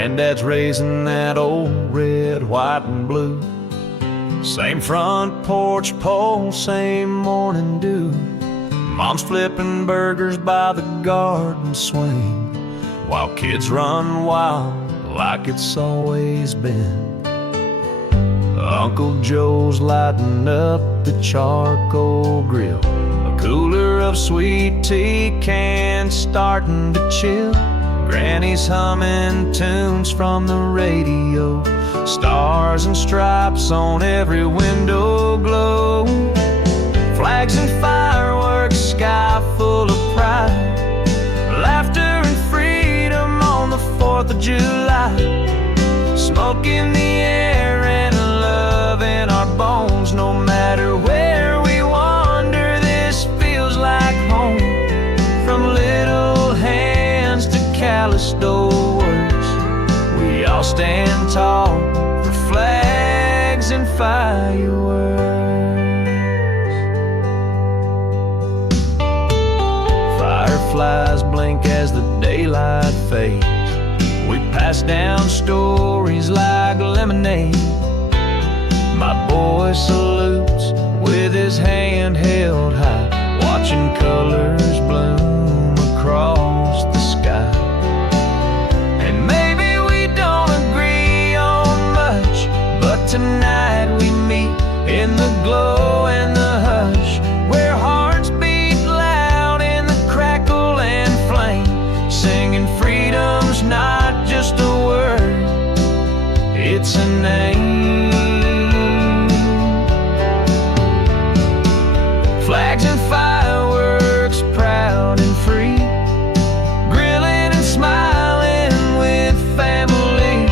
Granddad's raising that old red, white, and blue. Same front porch pole, same morning dew. Mom's flipping burgers by the garden swing, while kids run wild like it's always been. Uncle Joe's lighting up the charcoal grill, a cooler of sweet tea cans starting to chill. Granny's humming tunes from the radio, stars and stripes on every window glow. Flags and fireworks, sky full of pride, laughter and freedom on the 4th of July. Smoke in the air and love in our bones. No matter where we wander, this feels like home. From little hands to calloused words, we all stand tall for flags and fireworks. Fireflies blink as the daylight fades. We pass down stories like lemonade. My boy salutes with his hand held high, watching colors bloom across the sky. And maybe we don't agree on much, but tonight we meet in the glow and the hush, where hearts beat loud in the crackle and flame, singing freedom's not just a word, it's a name. Flags and fireworks, proud and free, grilling and smiling with family.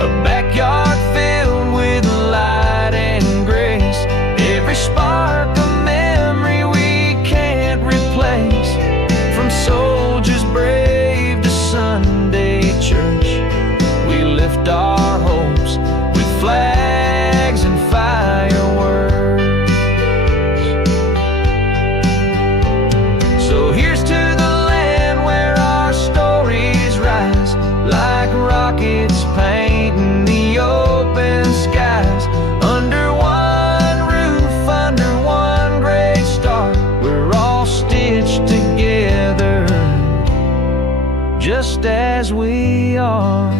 A backyard filled with light and grace, every spark a memory we can't replace. From soldiers brave to Sunday church, we lift our hopes with flags and fireworks. So here's to the land where our stories rise, like rockets painting the open skies. Under one roof, under one great star, we're all stitched together, just as we are.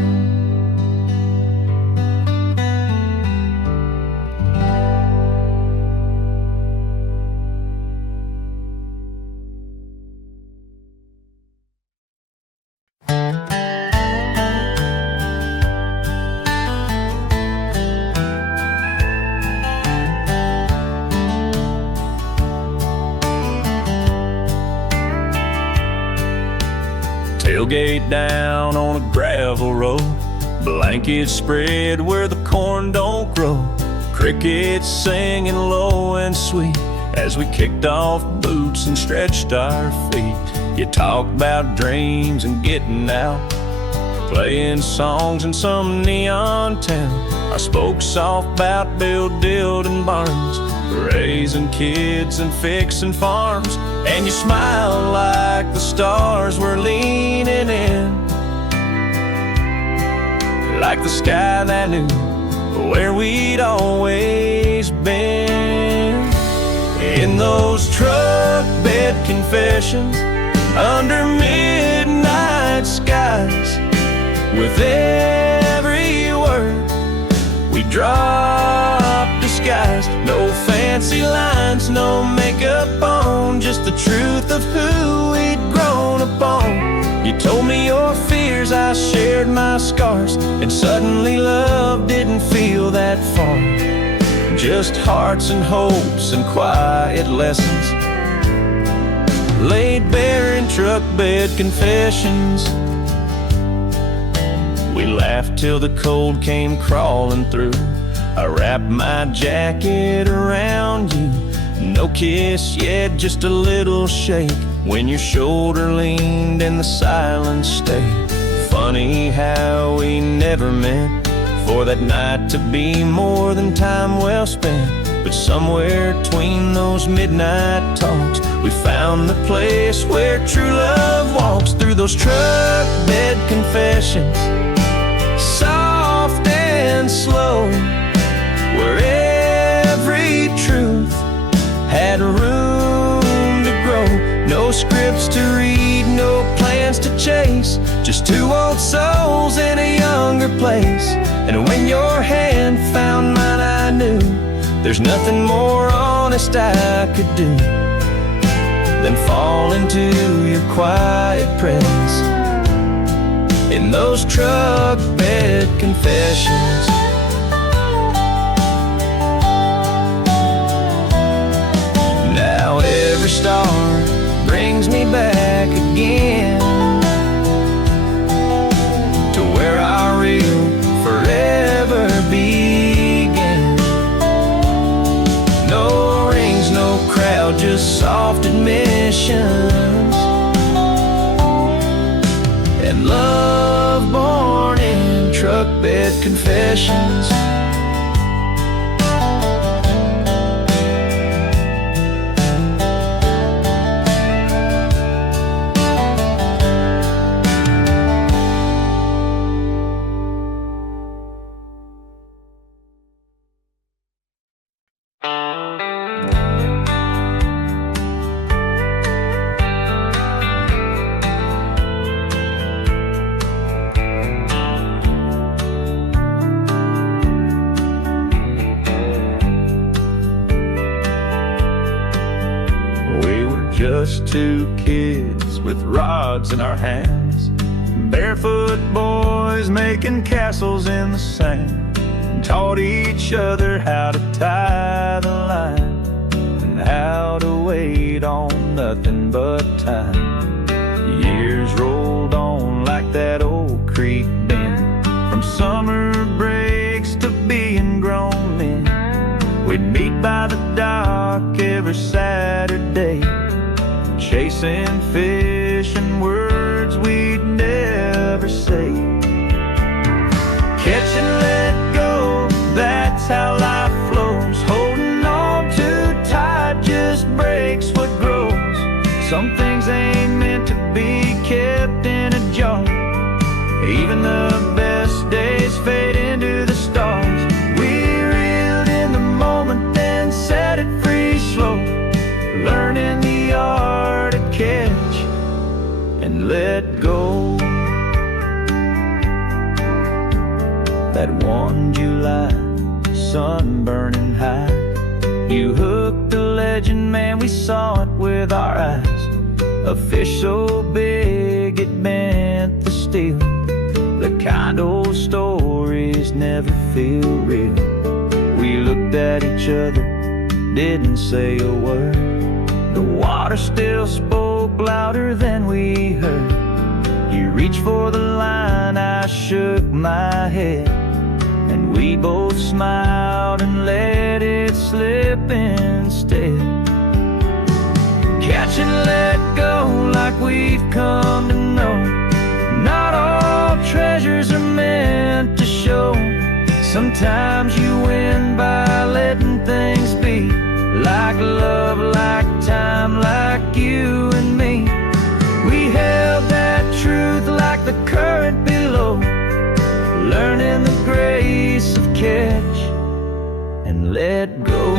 Tailgate down on a gravel road, blankets spread where the corn don't grow. Crickets singing low and sweet as we kicked off boots and stretched our feet. You talk about dreams and getting out, playing songs in some neon town. I spoke soft about building barns, raising kids and fixing farms. And you smiled like the stars were leaning in, like the sky that knew where we'd always been. In those truck bed confessions under midnight skies, with every word we dropped disguise. No fancy lines, no makeup on, just the truth of who we'd grown upon. You told me your fears, I shared my scars, and suddenly love didn't feel that far. Just hearts and hopes and quiet lessons laid bare in truck bed confessions. We laughed till the cold came crawling through. I wrapped my jacket around you. No kiss yet, just a little shake when your shoulder leaned and the silence stayed. Funny how we never meant for that night to be more than time well spent. But somewhere between those midnight talks, we found the place where true love walks. Through those truck bed confessions soft and slow, where every truth had room to grow. No scripts to read, no plans to chase, just two old souls in a younger place. And when your hand found mine, I knew there's nothing more honest I could do than fall into your quiet presence in those truck bed confessions. Now every star brings me back again to where our real forever began. No rings, no crowd, just soft admissions and love born in truck bed confessions. Just two kids with rods in our hands, barefoot boys making castles in the sand, and taught each other how to tie the line and how to wait on nothing but time. Years rolled on like that old creek bend, from summer breaks to being grown men. We'd meet by the dock every Saturday, chasing fish and words we'd never say. Catch and let go, that's how life flows. Holding on too tight just breaks what grows. Some things ain't meant to be kept in a jar. Even the best days fade into the stars. We reeled in the moment, then set it free slow, learning the art of catch and let go. That one July, sun burning high, you hooked the legend, man, we saw it with our eyes. A fish so big it bent the steel, the kind old stories never feel real. We looked at each other, didn't say a word. The water still spoke louder than we heard. You reached for the line, I shook my head, and we both smiled and let it slip instead. Catch and let go like we've come to know. Not all treasures are meant to show. Sometimes you win by letting things be, like love, like time, like you and me. We held that truth like the current below, learning the grace of catch and let go.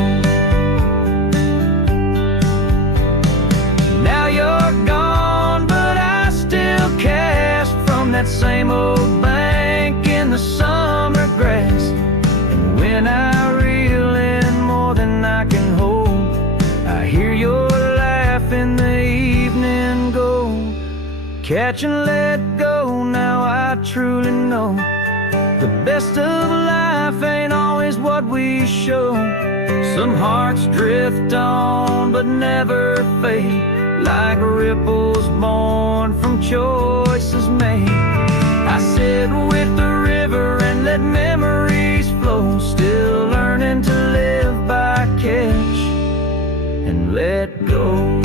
Now you're gone, but I still cast from that same old bank in the summer grass. And when I reel in more than I can hold, I hear your laugh in the evening go. Catch and let go, now I truly know the best of life ain't always what we show. Some hearts drift on but never fade, like ripples born from choices made. I sit with the river and let memories flow, still learning to live by catch and let go.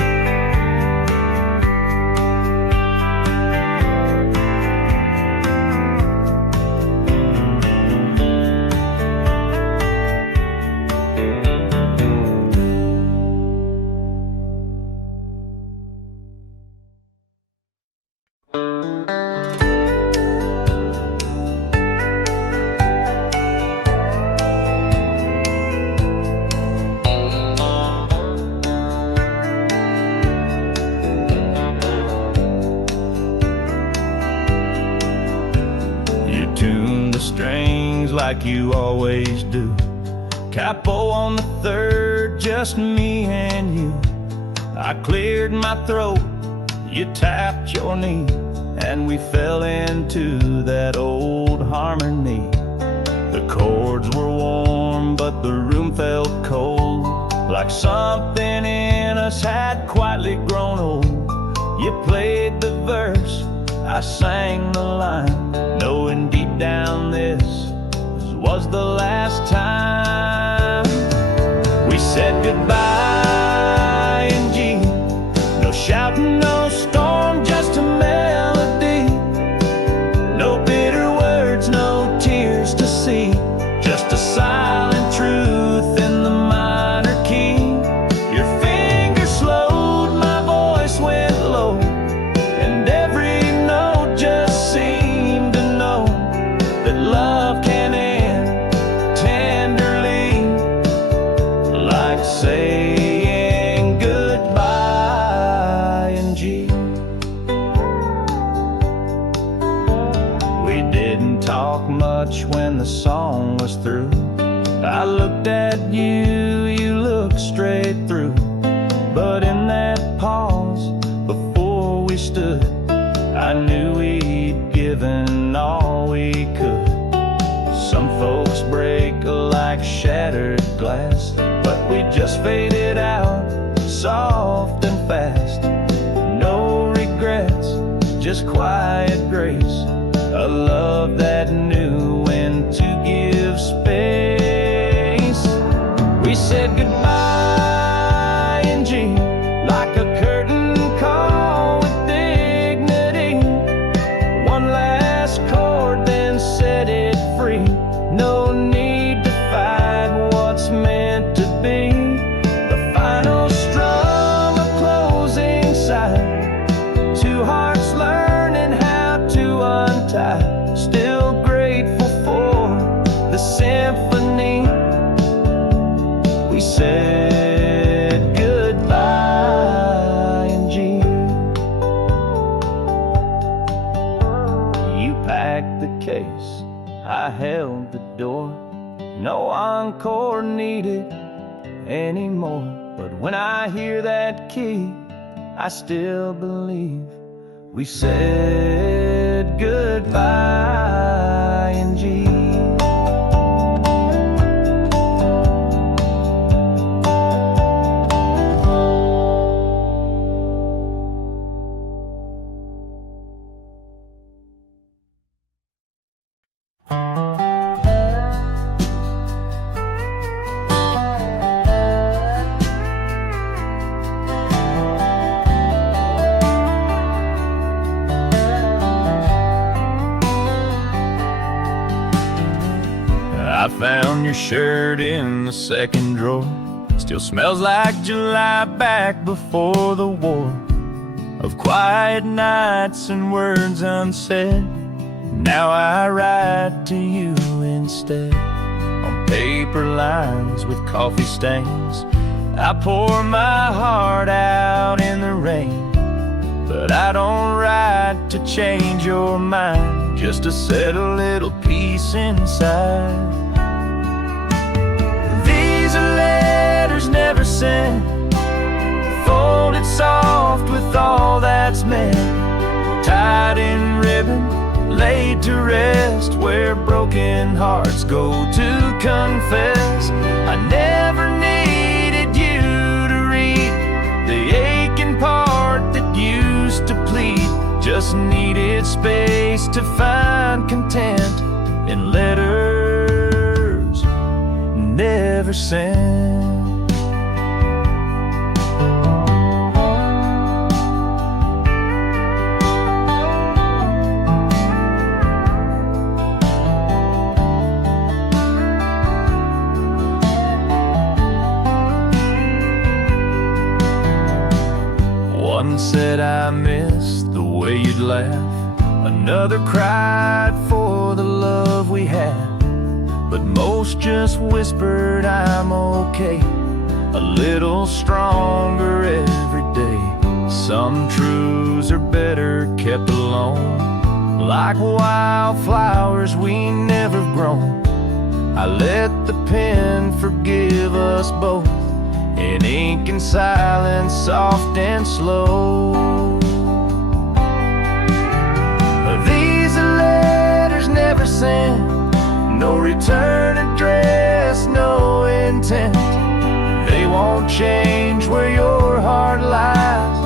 like you always do. Capo on the third, just me and you. I cleared my throat, you tapped your knee, and we fell into that old harmony. The chords were warm, but the room felt cold, like something in us had quietly grown old. You played the verse, I sang the line, knowing deep down this was the last time. We said goodbye in G, no shouting, no storm, just a melody. No bitter words, no tears to see, just a silent truth in the minor key. Your fingers slowed, my voice went low, and every note just seemed to know that love can end tenderly, like saying goodbye in G. We didn't talk much when the song was through. I looked at you, you looked straight through. But in that pause, before we stood, I knew we'd given all we could. Some folks break like shattered glass, but we just faded out, soft and fast. No regrets, just quiet grace, a love that knew when to give space. We said goodbye in G, like a curtain call with dignity. One last chord, then set it free. No need to fight what's meant to be. The final strum, a closing sigh. Two hearts learning how to untie. Still grateful for the symphony. We said goodbye in G. You packed the case, I held the door. No encore needed anymore. But when I hear that key, I still believe we said goodbye in G. I found your shirt in the second drawer. Still smells like July back before the war. Of quiet nights and words unsaid. Now I write to you instead. On paper lines with coffee stains, I pour my heart out in the rain. But I don't write to change your mind, just to set a little peace inside. These are letters never sent, folded soft with all that's meant, tied in ribbon, laid to rest, where broken hearts go to confess. I never needed you to read the aching part that used to plead, just needed space to find content in letters never sent. One said I missed the way you'd laugh, another cried for the love we had, but most just whispered I'm okay, a little stronger every day. Some truths are better kept alone, like wildflowers we never grown. I let the pen forgive us both, in ink and silence, soft and slow. These are letters never sent, no return address, no intent. They won't change where your heart lies,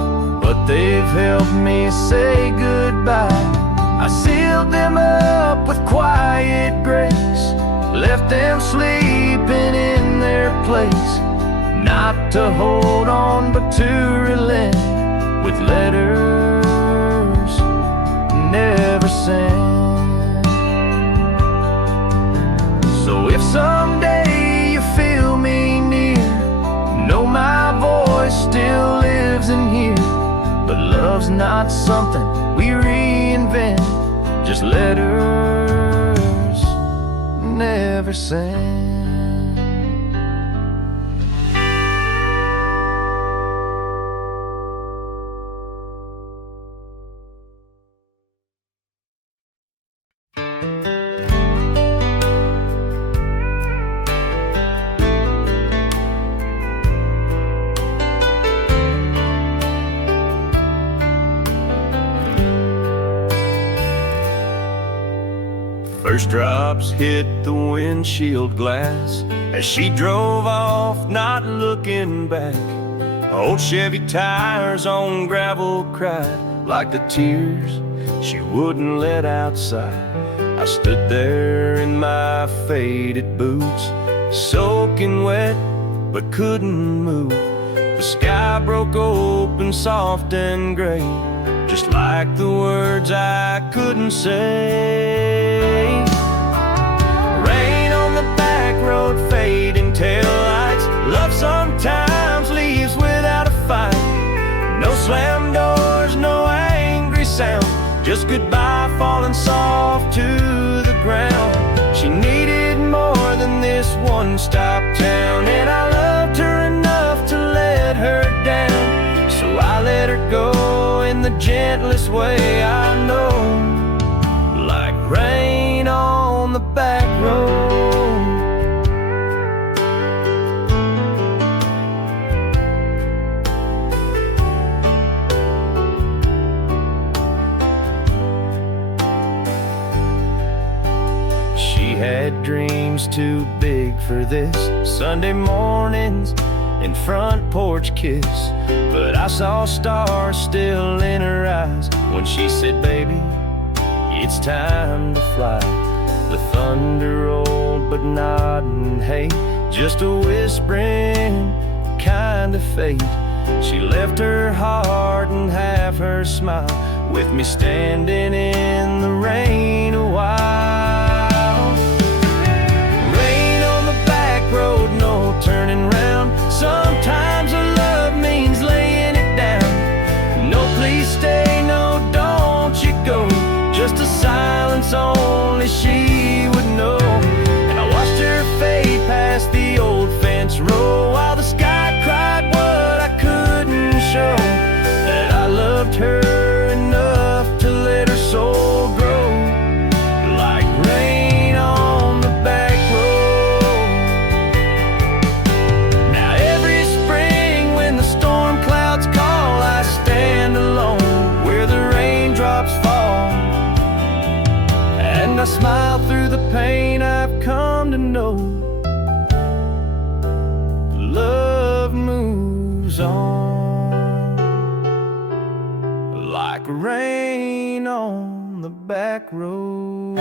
but they've helped me say goodbye. I sealed them up with quiet grace, left them sleeping in their place, not to hold on but to relent, with letters never sent. So if someday you feel me near, know my voice still lives in here. But love's not something we reinvent, just letters never sent. First drops hit the windshield glass as she drove off, not looking back. Old Chevy tires on gravel cried like the tears she wouldn't let outside. I stood there in my faded boots, soaking wet but couldn't move. The sky broke open soft and gray, just like the words I couldn't say. Rain on the back road, fading taillights. Love sometimes leaves without a fight. No slam doors, no angry sound, just goodbye falling soft to the ground. She needed more than this one-stop town, and I loved her enough to let her down. So I let her go in the gentlest way I know, like rain on the back road. She had dreams too big for this, Sunday mornings and front porch kiss. But I saw stars still in her eyes when she said, baby, it's time to fly. The thunder rolled but not in hate, just a whispering kind of fate. She left her heart and half her smile, with me standing in the rain a while. Rain on the back road, no turning round. Sometimes a love means laying it down. No, please stay, no, don't you go. Just a silence only she would know. And I watched her fade past the old fence row, while the sky cried what I couldn't show, that I loved her enough to let her soul grow, like rain on the back road. Now every spring when the storm clouds call, I stand alone where the raindrops fall, and I smile through the pain. I've come to know love moves on, like rain on the back road.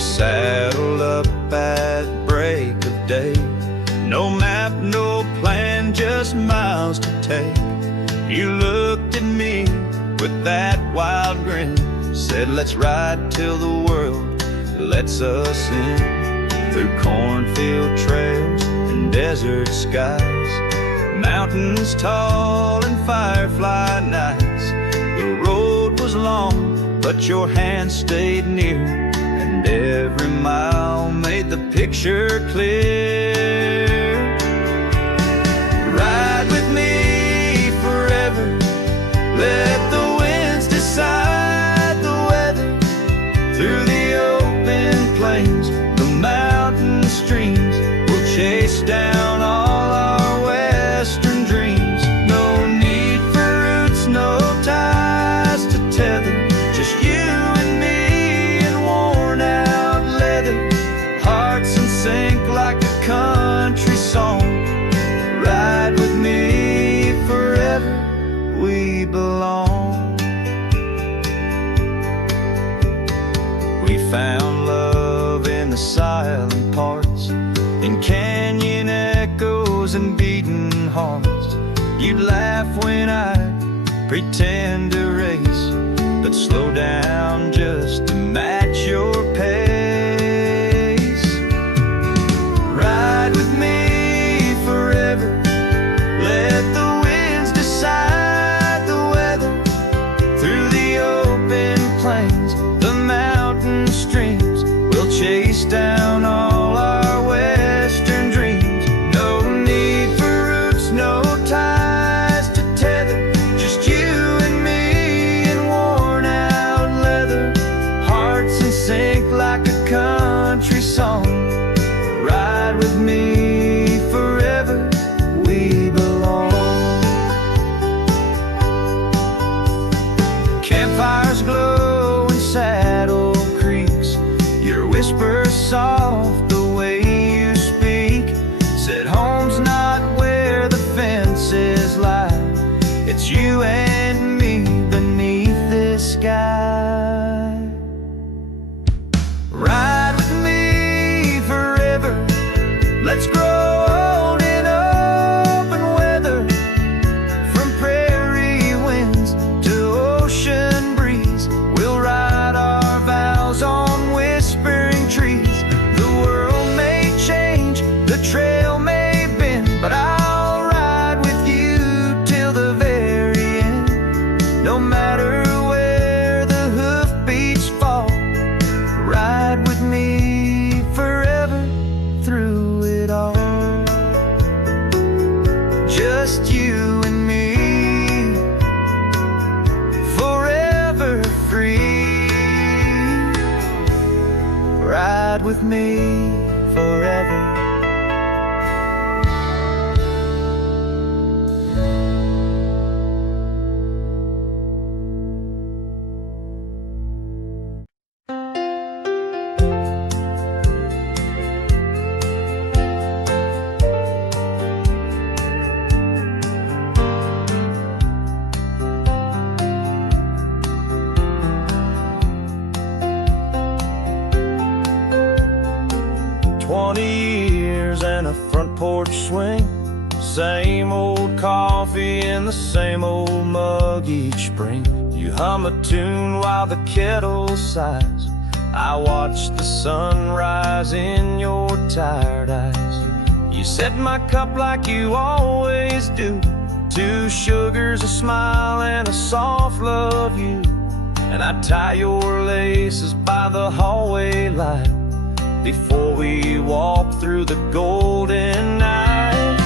Saddled up at break of day, no map, no plan, just miles to take. You looked at me with that wild grin, said let's ride till the world lets us in, through cornfield trails and desert skies. mountains tall and firefly nights. The road was long, but your hand stayed near, and every mile made the picture clear. Ride with me forever, let the winds decide the weather. Through the open plains, the mountain streams, we'll chase down all our western dreams. No need for roots, no ties to tether, just you and me and worn out leather. Hearts in sync like a country song. Ride with me forever, we belong. We found love in the silent parts, in canyon echoes and beating hearts. You'd laugh when I'd pretend to race, but slow down just to match your pace. Ride with me forever, let the winds decide the weather. Through the open plains, the mountain streams, we'll chase down all our western dreams. No need for roots, no ties to tether, just you and me and worn out leather. Hearts in sync like a country song. Ride with me forever, we belong. Campfires glow in saddle creeks, your whisper soft the way you speak. Said home's not where the fences lie, it's you and me beneath this sky. Ride with me forever, let's grow old in open weather. From prairie winds to ocean breeze, we'll write our vows on whispering trees. The world may change, the trail may bend, but I'll ride with you till the very end. No matter where the hoofbeats fall, ride with me forever through it all. Just you and me, forever free. Ride with me forever. Years and a front porch swing, same old coffee in the same old mug each spring. You hum a tune while the kettle sighs, I watch the sun rise in your tired eyes. You set my cup like you always do, 2 sugars, a smile, and a soft love you. And I tie your laces by the hallway light before we walk through the golden night.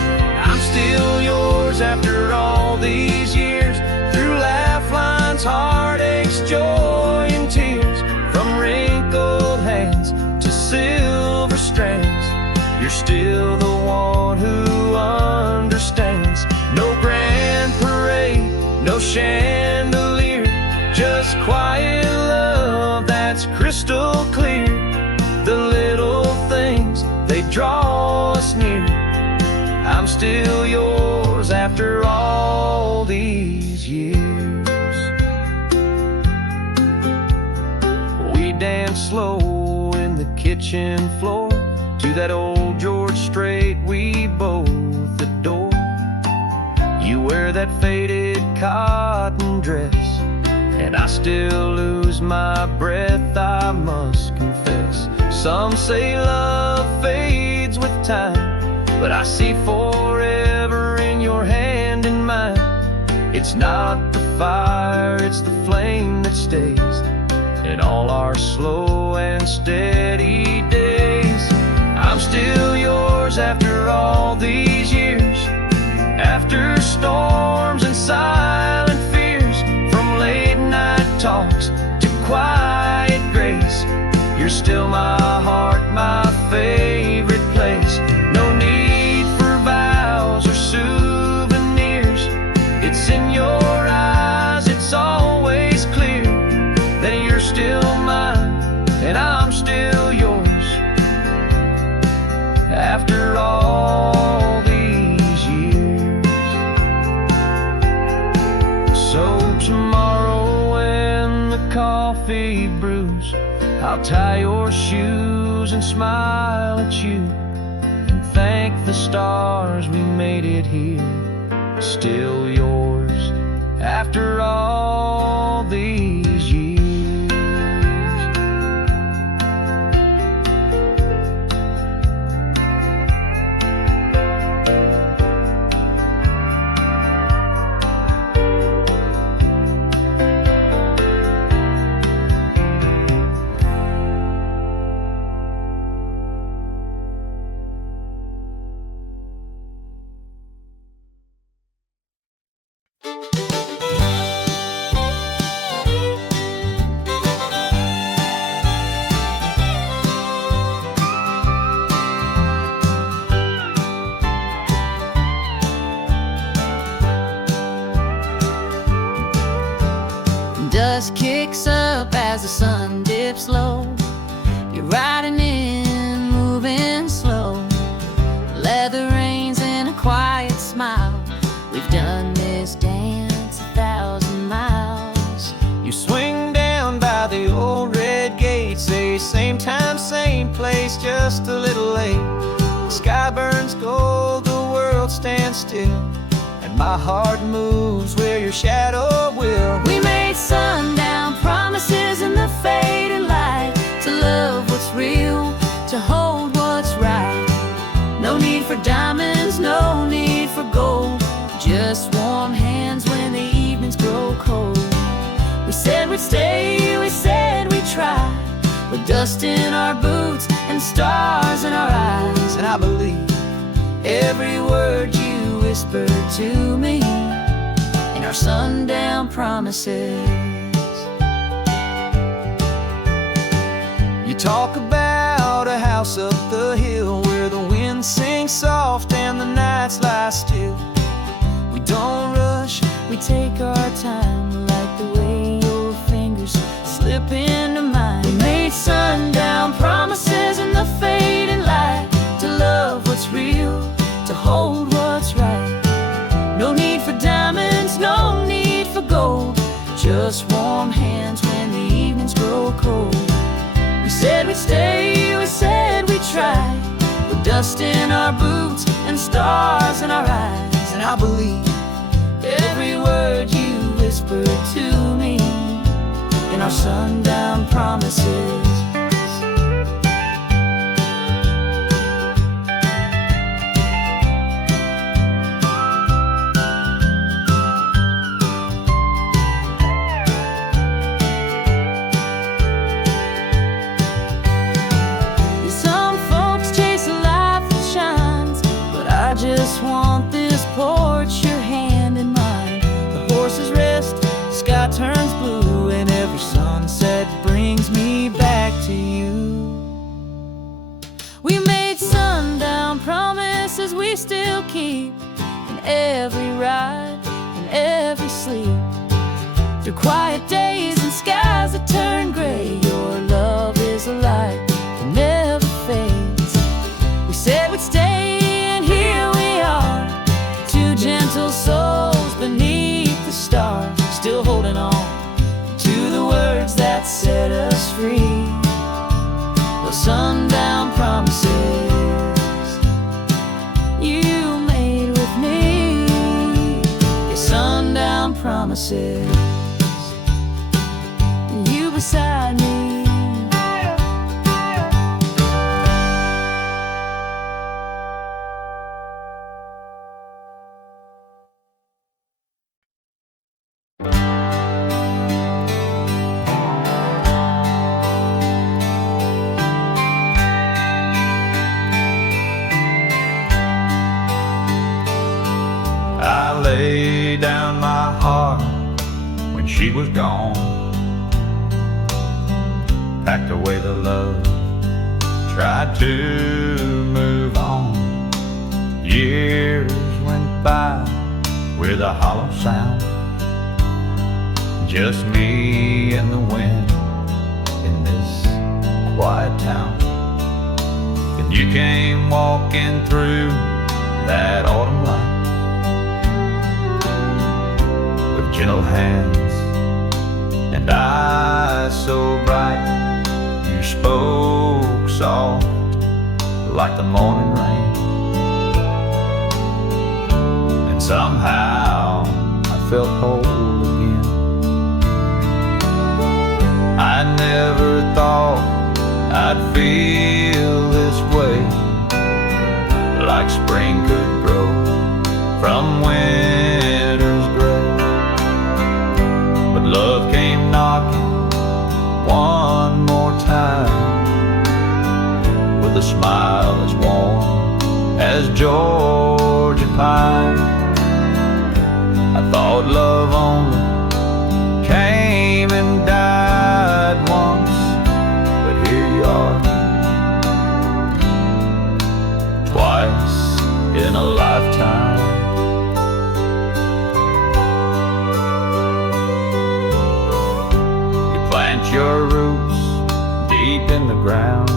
I'm still yours after all these years, through laugh lines, heartaches, joy, and tears. From wrinkled hands to silver strands, you're still the one who understands. No grand parade, no chandelier, just quiet love that's crystal clear. The little things, they draw us near. I'm still yours after all these years. We dance slow in the kitchen floor to that old George Strait we both adore. You wear that faded cotton dress, and I still lose my breath, I must confess. Some say love fades with time, but I see forever in your hands. It's not the fire, it's the flame that stays in all our slow and steady days. I'm still yours after all these years, after storms and silent fears, from late night talks to quiet grace. You're still my heart, my favorite place. No need for vows or souvenirs. It's in your eyes, it's always clear that you're still mine and I'm still yours after all these years. So tomorrow when the coffee brews, I'll tie your shoes and smile at you and thank the stars we made it here. Still yours after all these years. Dust kicks up as the sun dips low. You're riding in, moving slow. Leather reins and a quiet smile. We've done this dance 1,000 miles. You swing down by the old red gate, say same time, same place, just a little late. The sky burns gold, the world stands still, and my heart moves where your shadow will. We made sundown promises in the fading light, to love what's real, to hold what's right. No need for diamonds, no need for gold, just warm hands when the evenings grow cold. We said we'd stay, we said we'd try, with dust in our boots and stars in our eyes. And I believe every word you whispered to me in our sundown promises. you talk about a house up the hill where the wind sings soft and the nights lie still. We don't rush, we take our time, like the way your fingers slip into mine. We made sundown promises in the fading light, to love what's real, to hold what's right. No need for diamonds, no need for gold, just warm hands when the evenings grow cold. We said we'd stay, we said we'd try, with dust in our boots and stars in our eyes. And I believe every word you whispered to me in our sundown promises. Some folks chase a life that shines, but I just want this porch, your hand in mine. The horses rest, the sky turns blue, and every sunset brings me back to you. We made sundown promises we still keep, in every ride, in every sleep. Through quiet days and skies that turn gray, your love is a light that never fades. We said we'd stay, and here we are, two gentle souls beneath the stars, still holding on to the words that set us free. Those sundown promises you made with me, your sundown promises, you beside me. I lay down my heart when she was gone, packed away the love, tried to move on. Years went by with a hollow sound, just me and the wind in this quiet town. And you came walking through that autumn light with gentle hands and eyes so bright. You spoke soft like the morning rain, and somehow I felt whole again. I never thought I'd feel this way, like spring could grow from winter's gray. But love came knocking one more time, with a smile as warm as Georgia pine. I thought love only came and died once, but here you are, twice in a lifetime. You plant your roots deep in the ground,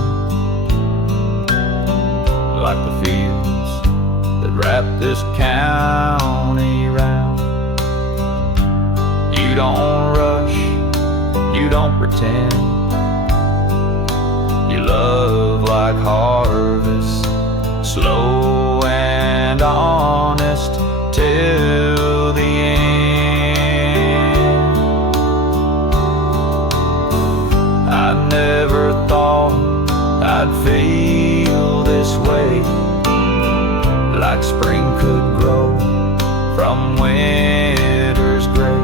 like the fields that wrap this county round. You don't rush, you don't pretend. You love like harvest, slow and honest till the end. I never thought I'd feel this way, like spring could grow from winter's gray.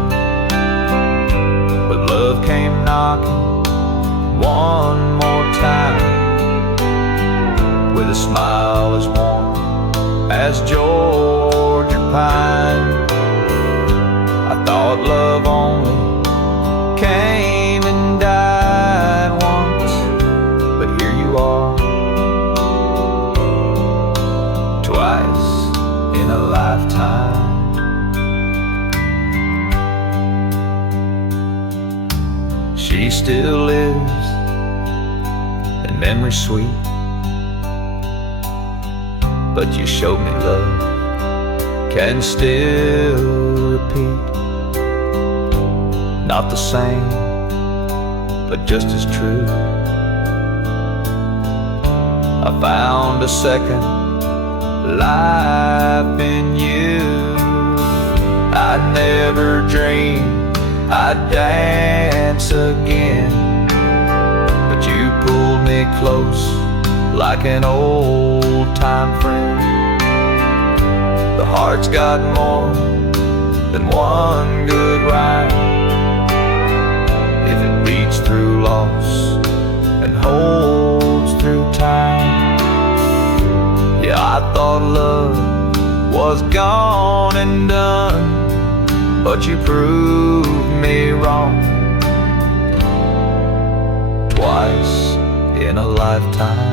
But love came knocking one more time, with a smile as warm as Georgia pine. I thought love only came and died once, but here you are, twice in a lifetime. She still lives in memory sweet, but you showed me love can still repeat. Not the same, but just as true. I found a second life in you. I never dreamed I'd dance again, but you pulled me close like an old-time friend. The heart's got more than one good ride, if it beats through loss and holds through time. Yeah, I thought love was gone and done, but you proved me wrong, twice in a lifetime.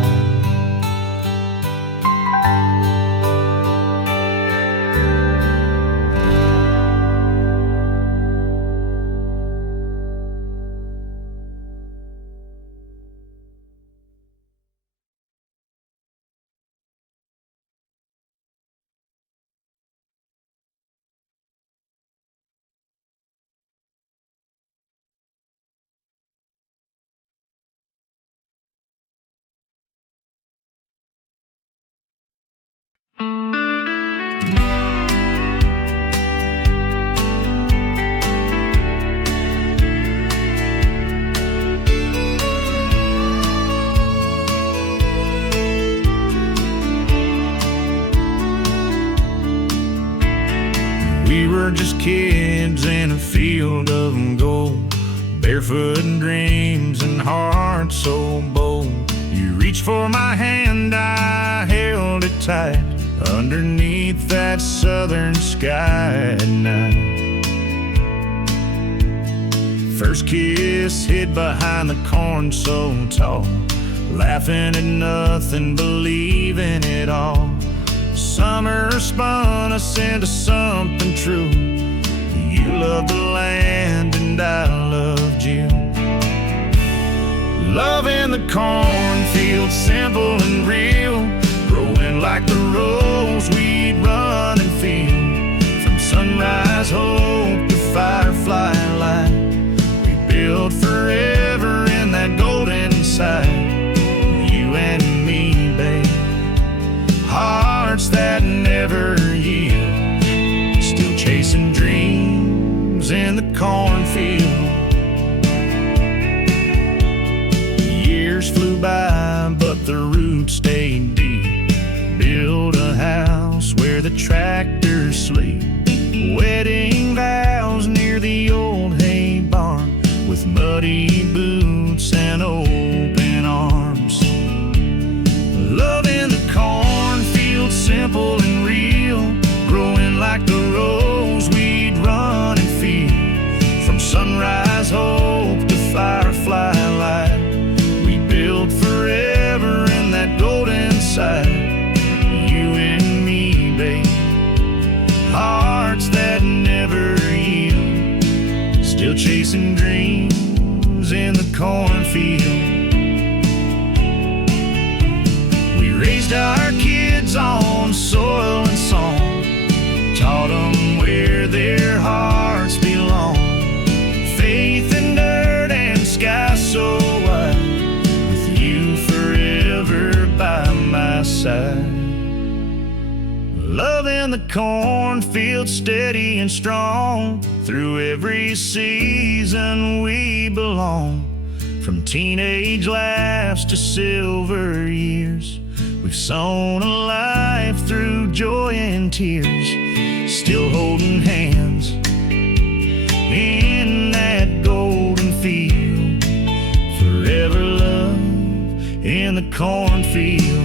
field of gold, barefoot dreams and heart so bold. You reached for my hand, I held it tight, underneath that southern sky at night. First kiss hid behind the corn so tall, laughing at nothing, believing it all. Summer spun us into something true. You loved the land and I loved you. Love in the cornfield, simple and real, growing like the rose we'd run and feel. From sunrise hope to firefly light, we built forever in that golden sight. You and me, babe, hearts that never yield, still chasing dreams in the cornfield. Years flew by, but the roots stayed deep. Build a house where the tractors sleep. Wedding vows near the old hay barn, with muddy boots and open arms. Love in the cornfield, simple and real, growing like the rose we'd run and feel. From sunrise hope to firefly light, we built forever in that golden sight. You and me, babe, hearts that never yield, still chasing dreams in the cornfield. We raised our kids on soil and song, taught them where their hearts belong. Faith in dirt and sky so wide, with you forever by my side. Love in the cornfield, steady and strong, through every season we belong. From teenage laughs to silver years, we've sown a life through joy and tears, still holding hands in that golden field. Forever love in the cornfield.